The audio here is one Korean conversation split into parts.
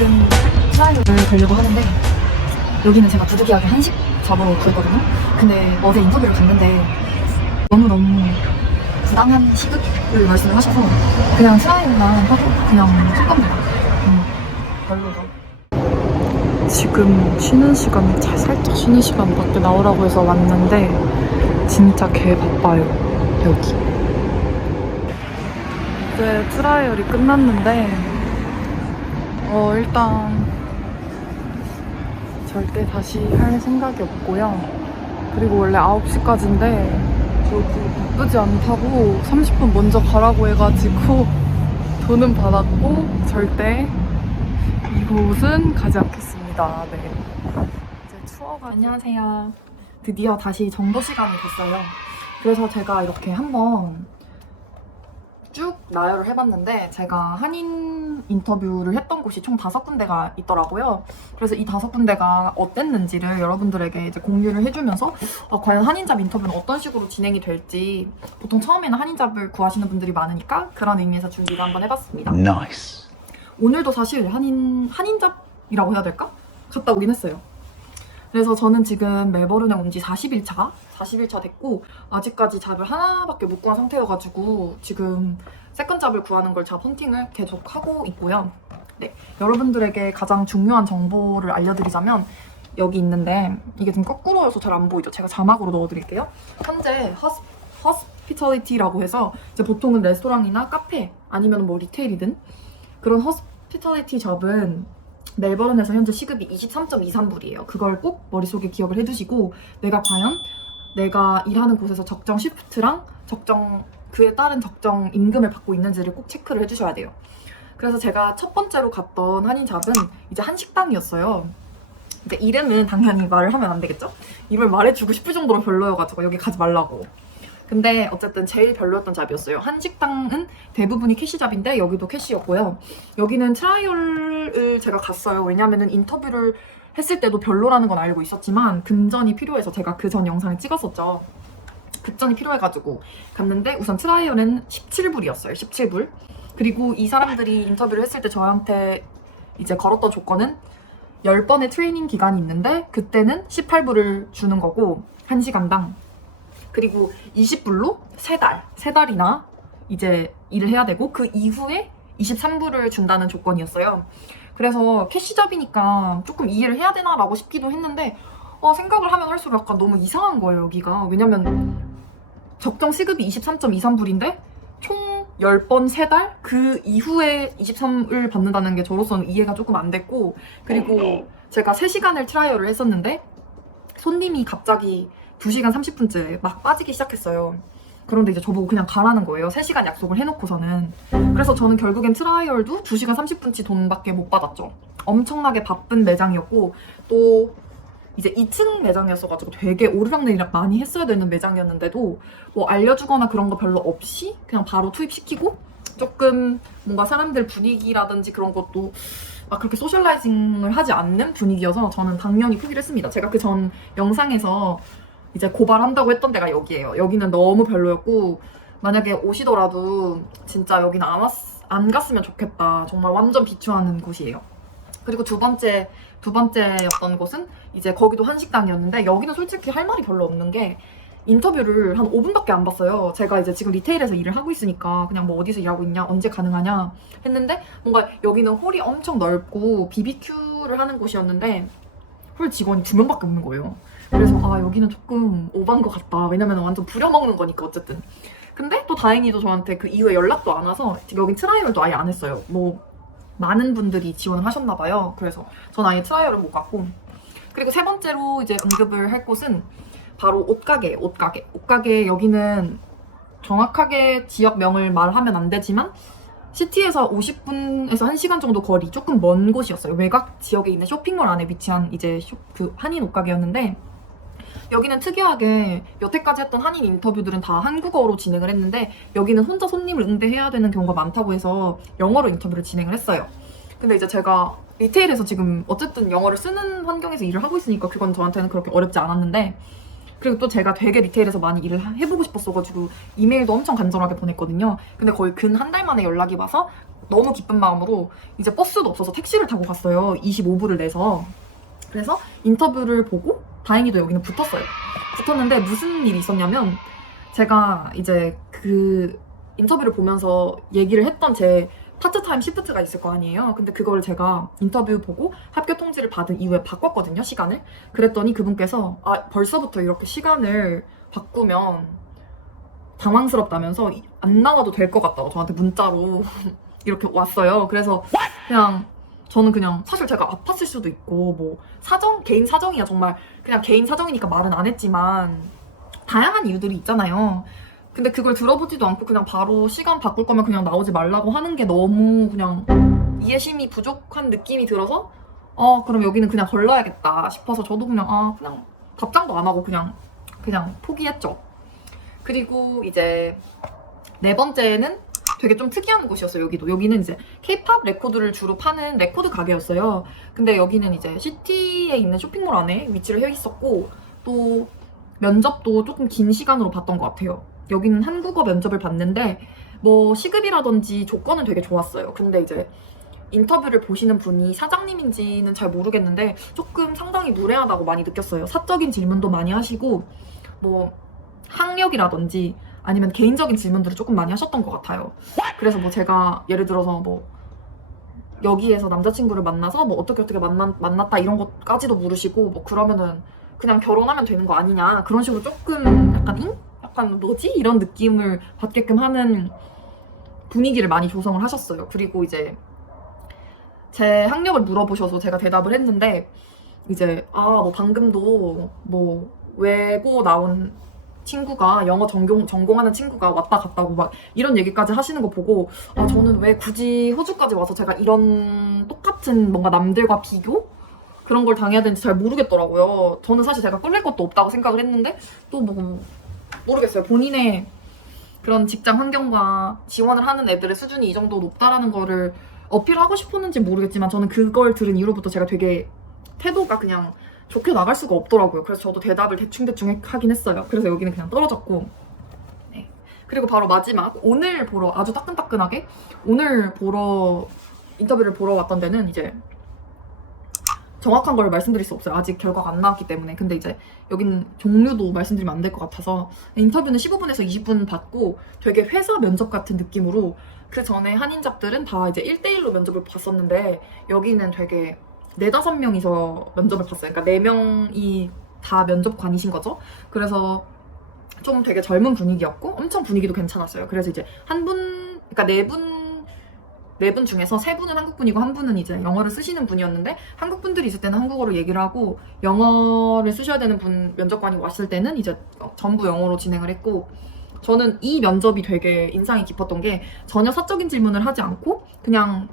지금 트라이얼을 가려고 하는데 여기는 제가 부득이하게 한식 잡으러 구했거든요. 근데 어제 인터뷰를 갔는데 너무너무 부당한 시급을 말씀을 하셔서 그냥 트라이얼만 하고 그냥 할 겁니다. 별로죠. 지금 쉬는 시간, 살짝 쉬는 시간 밖에 나오라고 해서 왔는데 진짜 개 바빠요, 여기. 이제 트라이얼이 끝났는데 일단 절대 다시 할 생각이 없고요. 그리고 원래 9시까지인데 여기 바쁘지 않다고 30분 먼저 가라고 해가지고 돈은 받았고 절대 이곳은 가지 않겠습니다. 네. 이제 투어가 안녕하세요. 드디어 다시 정도 시간이 됐어요. 그래서 제가 이렇게 한번 쭉 나열을 해봤는데 제가 한인 인터뷰를 했던 곳이 총 5군데가 있더라고요. 그래서 이 5군데가 어땠는지를 여러분들에게 이제 공유를 해주면서 과연 한인잡 인터뷰는 어떤 식으로 진행이 될지, 보통 처음에는 한인잡을 구하시는 분들이 많으니까 그런 의미에서 준비를 한번 해봤습니다. Nice. 오늘도 사실 한인잡이라고 해야 될까? 갔다 오긴 했어요. 그래서 저는 지금 멜버른에 온 지 40일차 됐고 아직까지 잡을 하나밖에 못 구한 상태여가지고 지금 세컨 잡을 구하는 걸 잡 헌팅을 계속 하고 있고요. 네, 여러분들에게 가장 중요한 정보를 알려드리자면 여기 있는데 이게 좀 거꾸로여서 잘 안 보이죠? 제가 자막으로 넣어드릴게요. 현재 허스피털리티라고 해서 이제 보통은 레스토랑이나 카페 아니면 뭐 리테일이든 그런 허스피털리티 잡은 멜버른에서 현재 시급이 23.23불이에요. 그걸 꼭 머릿속에 기억을 해두시고 과연 내가 일하는 곳에서 적정 시프트랑 그에 따른 적정 임금을 받고 있는지를 꼭 체크를 해주셔야 돼요. 그래서 제가 첫 번째로 갔던 한인잡은 이제 한식당이었어요. 근데 이름은 당연히 말을 하면 안 되겠죠? 이름을 말해주고 싶을 정도로 별로여가지고 여기 가지 말라고. 근데 어쨌든 제일 별로였던 잡이었어요. 한식당은 대부분이 캐시잡인데 여기도 캐시였고요. 여기는 트라이얼을 제가 갔어요. 왜냐면은 인터뷰를 했을 때도 별로라는 건 알고 있었지만 금전이 필요해서 제가 그 전 영상을 찍었었죠. 급전이 필요해가지고 갔는데 우선 트라이얼은 17불이었어요. 17불. 그리고 이 사람들이 인터뷰를 했을 때 저한테 이제 걸었던 조건은 10번의 트레이닝 기간이 있는데 그때는 18불을 주는 거고 1시간당. 그리고 20불로 3달이나 이제 일을 해야 되고 그 이후에 23불을 준다는 조건이었어요. 그래서 캐시잡이니까 조금 이해를 해야 되나라고 싶기도 했는데 생각을 하면 할수록 약간 너무 이상한 거예요, 여기가. 왜냐면 적정 시급이 23.23불인데 총 10번 3달? 그 이후에 23을 받는다는 게 저로서는 이해가 조금 안 됐고, 그리고 제가 3시간을 트라이얼을 했었는데 손님이 갑자기 2시간 30분째 막 빠지기 시작했어요. 그런데 이제 저보고 그냥 가라는 거예요. 3시간 약속을 해놓고서는. 그래서 저는 결국엔 트라이얼도 2시간 30분치 돈밖에 못 받았죠. 엄청나게 바쁜 매장이었고 또 이제 2층 매장이었어가지고 되게 오르락내리락 많이 했어야 되는 매장이었는데도 뭐 알려주거나 그런 거 별로 없이 그냥 바로 투입시키고 조금 뭔가 사람들 분위기라든지 그런 것도 막 그렇게 소셜라이징을 하지 않는 분위기여서 저는 당연히 포기를 했습니다. 제가 그 전 영상에서 이제 고발한다고 했던 데가 여기예요. 여기는 너무 별로였고 만약에 오시더라도 진짜 여기는 안 갔으면 좋겠다. 정말 완전 비추하는 곳이에요. 그리고 두 번째였던 곳은 이제 거기도 한식당이었는데 여기는 솔직히 할 말이 별로 없는 게 인터뷰를 한 5분밖에 안 봤어요. 제가 이제 지금 리테일에서 일을 하고 있으니까 그냥 뭐 어디서 일하고 있냐, 언제 가능하냐 했는데 뭔가 여기는 홀이 엄청 넓고 BBQ를 하는 곳이었는데 홀 직원이 2명밖에 없는 거예요. 그래서 여기는 조금 오버한 것 같다. 왜냐면 완전 부려먹는 거니까 어쨌든. 근데 또 다행히도 저한테 그 이후에 연락도 안 와서 여긴 트라이얼도 아예 안 했어요. 뭐 많은 분들이 지원을 하셨나 봐요. 그래서 전 아예 트라이얼을 못 갔고. 그리고 세 번째로 이제 언급을 할 곳은 바로 옷가게. 여기는 정확하게 지역명을 말하면 안 되지만 시티에서 50분에서 1시간 정도 거리, 조금 먼 곳이었어요. 외곽 지역에 있는 쇼핑몰 안에 위치한 이제 그 한인 옷가게였는데 여기는 특이하게 여태까지 했던 한인 인터뷰들은 다 한국어로 진행을 했는데 여기는 혼자 손님을 응대해야 되는 경우가 많다고 해서 영어로 인터뷰를 진행을 했어요. 근데 이제 제가 리테일에서 지금 어쨌든 영어를 쓰는 환경에서 일을 하고 있으니까 그건 저한테는 그렇게 어렵지 않았는데, 그리고 또 제가 되게 리테일에서 많이 일을 해보고 싶었어가지고 이메일도 엄청 간절하게 보냈거든요. 근데 거의 근 한 달 만에 연락이 와서 너무 기쁜 마음으로 이제 버스도 없어서 택시를 타고 갔어요. 25불을 내서. 그래서 인터뷰를 보고 다행히도 여기는 붙었어요. 붙었는데 무슨 일이 있었냐면 제가 이제 그 인터뷰를 보면서 얘기를 했던 제 파트타임 시프트가 있을 거 아니에요. 근데 그거를 제가 인터뷰 보고 합격 통지를 받은 이후에 바꿨거든요, 시간을. 그랬더니 그분께서 벌써부터 이렇게 시간을 바꾸면 당황스럽다면서 안 나와도 될 것 같다고 저한테 문자로 이렇게 왔어요. 그래서 그냥 저는 그냥 사실 제가 아팠을 수도 있고 뭐 개인 사정이야. 정말 그냥 개인 사정이니까 말은 안 했지만 다양한 이유들이 있잖아요. 근데 그걸 들어보지도 않고 그냥 바로 시간 바꿀 거면 그냥 나오지 말라고 하는 게 너무 그냥 이해심이 부족한 느낌이 들어서 그럼 여기는 그냥 걸러야겠다 싶어서 저도 그냥 그냥 답장도 안 하고 그냥 포기했죠. 그리고 이제 네 번째는 되게 좀 특이한 곳이었어요. 여기는 이제 K-팝 레코드를 주로 파는 레코드 가게였어요. 근데 여기는 이제 시티에 있는 쇼핑몰 안에 위치를 해 있었고 또 면접도 조금 긴 시간으로 봤던 것 같아요. 여기는 한국어 면접을 봤는데 뭐 시급이라든지 조건은 되게 좋았어요. 근데 이제 인터뷰를 보시는 분이 사장님인지는 잘 모르겠는데 조금 상당히 무례하다고 많이 느꼈어요. 사적인 질문도 많이 하시고 뭐 학력이라든지 아니면 개인적인 질문들을 조금 많이 하셨던 것 같아요. 그래서 뭐 제가 예를 들어서 뭐 여기에서 남자친구를 만나서 뭐 어떻게 만났다 이런 것까지도 물으시고 뭐 그러면은 그냥 결혼하면 되는 거 아니냐 그런 식으로 조금 약간 뭐지? 이런 느낌을 받게끔 하는 분위기를 많이 조성을 하셨어요. 그리고 이제 제 학력을 물어보셔서 제가 대답을 했는데 이제 뭐 방금도 뭐 외고 나온 친구가 영어 전공하는 친구가 왔다 갔다고 막 이런 얘기까지 하시는 거 보고 저는 왜 굳이 호주까지 와서 제가 이런 똑같은 뭔가 남들과 비교? 그런 걸 당해야 되는지 잘 모르겠더라고요. 저는 사실 제가 끌릴 것도 없다고 생각을 했는데 또 뭐 모르겠어요. 본인의 그런 직장 환경과 지원을 하는 애들의 수준이 이 정도 높다라는 거를 어필하고 싶었는지 모르겠지만 저는 그걸 들은 이후로부터 제가 되게 태도가 그냥 좋게 나갈 수가 없더라고요. 그래서 저도 대답을 대충 하긴 했어요. 그래서 여기는 그냥 떨어졌고. 네. 그리고 바로 마지막 오늘 보러 아주 따끈따끈하게 인터뷰를 보러 왔던 데는 이제 정확한 걸 말씀드릴 수 없어요. 아직 결과가 안 나왔기 때문에. 근데 이제 여기는 종류도 말씀드리면 안 될 것 같아서 인터뷰는 15분에서 20분 받고 되게 회사 면접 같은 느낌으로 그 전에 한인잡들은 다 이제 1대1로 면접을 봤었는데 여기는 되게 4-5명이서 면접을 봤어요. 그러니까 4명이 다 면접관이신 거죠. 그래서 좀 되게 젊은 분위기였고 엄청 분위기도 괜찮았어요. 그래서 이제 그러니까 네 분 중에서 3분은 한국분이고 1분은 이제 영어를 쓰시는 분이었는데 한국분들이 있을 때는 한국어로 얘기를 하고 영어를 쓰셔야 되는 분 면접관이 왔을 때는 이제 전부 영어로 진행을 했고 저는 이 면접이 되게 인상이 깊었던 게 전혀 사적인 질문을 하지 않고 그냥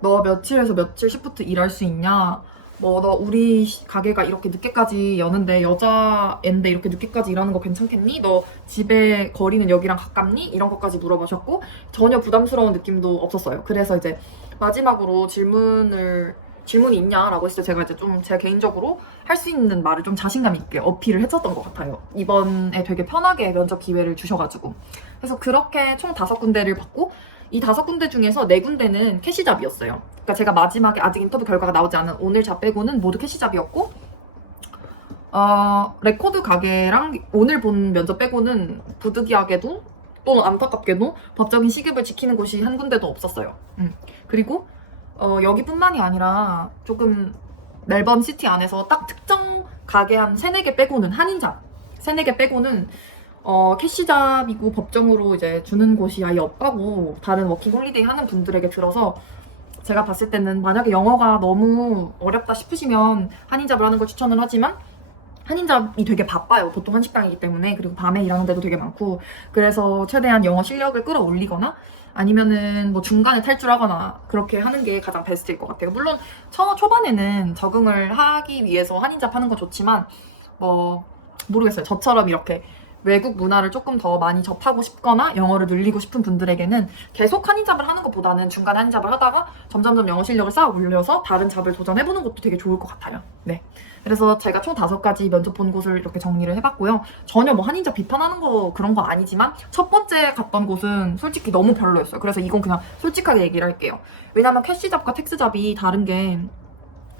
너 며칠에서 며칠 시프트 일할 수 있냐? 뭐 너 우리 가게가 이렇게 늦게까지 여는데 여자애인데 이렇게 늦게까지 일하는 거 괜찮겠니? 너 집에 거리는 여기랑 가깝니? 이런 것까지 물어보셨고 전혀 부담스러운 느낌도 없었어요. 그래서 이제 마지막으로 질문이 있냐라고 했을 때 제가 이제 좀 제가 개인적으로 할 수 있는 말을 좀 자신감 있게 어필을 했었던 것 같아요. 이번에 되게 편하게 면접 기회를 주셔가지고. 그래서 그렇게 총 5군데를 받고 이 5군데 중에서 4군데는 캐시잡이었어요. 그러니까 제가 마지막에 아직 인터뷰 결과가 나오지 않은 오늘 잡 빼고는 모두 캐시잡이었고 레코드 가게랑 오늘 본 면접 빼고는 부득이하게도 또는 안타깝게도 법적인 시급을 지키는 곳이 한 군데도 없었어요. 그리고 여기뿐만이 아니라 조금 멜번 시티 안에서 딱 특정 가게 한 3-4개 빼고는 한인잡 3-4개 빼고는 캐시잡이고 법정으로 이제 주는 곳이 아예 없다고 다른 워킹 홀리데이 하는 분들에게 들어서 제가 봤을 때는 만약에 영어가 너무 어렵다 싶으시면 한인잡을 하는 걸 추천을 하지만 한인잡이 되게 바빠요. 보통 한식당이기 때문에. 그리고 밤에 일하는 데도 되게 많고 그래서 최대한 영어 실력을 끌어올리거나 아니면은 뭐 중간에 탈출하거나 그렇게 하는 게 가장 베스트일 것 같아요. 물론 초반에는 적응을 하기 위해서 한인잡 하는 건 좋지만 뭐 모르겠어요. 저처럼 이렇게 외국 문화를 조금 더 많이 접하고 싶거나 영어를 늘리고 싶은 분들에게는 계속 한인잡을 하는 것보다는 중간에 한인잡을 하다가 점점점 영어 실력을 쌓아 올려서 다른 잡을 도전해보는 것도 되게 좋을 것 같아요. 네. 그래서 제가 총 5가지 면접 본 곳을 이렇게 정리를 해봤고요. 전혀 뭐 한인잡 비판하는 거 그런 거 아니지만 첫 번째 갔던 곳은 솔직히 너무 별로였어요. 그래서 이건 그냥 솔직하게 얘기를 할게요. 왜냐면 캐시잡과 텍스잡이 다른 게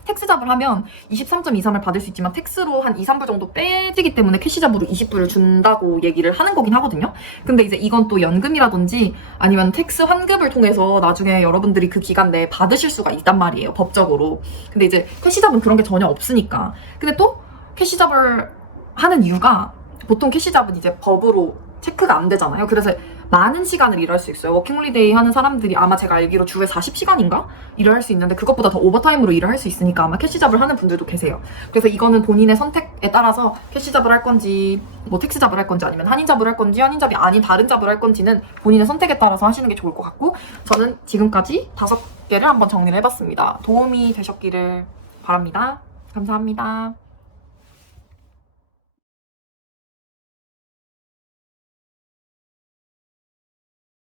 텍스잡을 하면 23점 이상을 받을 수 있지만 텍스로 한 2, 3불 정도 빼지기 때문에 캐시잡으로 20불을 준다고 얘기를 하는 거긴 하거든요. 근데 이제 이건 또 연금이라든지 아니면 텍스 환급을 통해서 나중에 여러분들이 그 기간 내에 받으실 수가 있단 말이에요, 법적으로. 근데 이제 캐시잡은 그런 게 전혀 없으니까. 근데 또 캐시잡을 하는 이유가 보통 캐시잡은 이제 법으로 체크가 안 되잖아요. 그래서 많은 시간을 일할 수 있어요. 워킹홀리데이 하는 사람들이 아마 제가 알기로 주에 40시간인가? 일을 할 수 있는데 그것보다 더 오버타임으로 일을 할 수 있으니까 아마 캐시잡을 하는 분들도 계세요. 그래서 이거는 본인의 선택에 따라서 캐시잡을 할 건지 뭐 텍스잡을 할 건지 아니면 한인잡을 할 건지 한인잡이 아닌 다른 잡을 할 건지는 본인의 선택에 따라서 하시는 게 좋을 것 같고 저는 지금까지 5개를 한번 정리를 해봤습니다. 도움이 되셨기를 바랍니다. 감사합니다.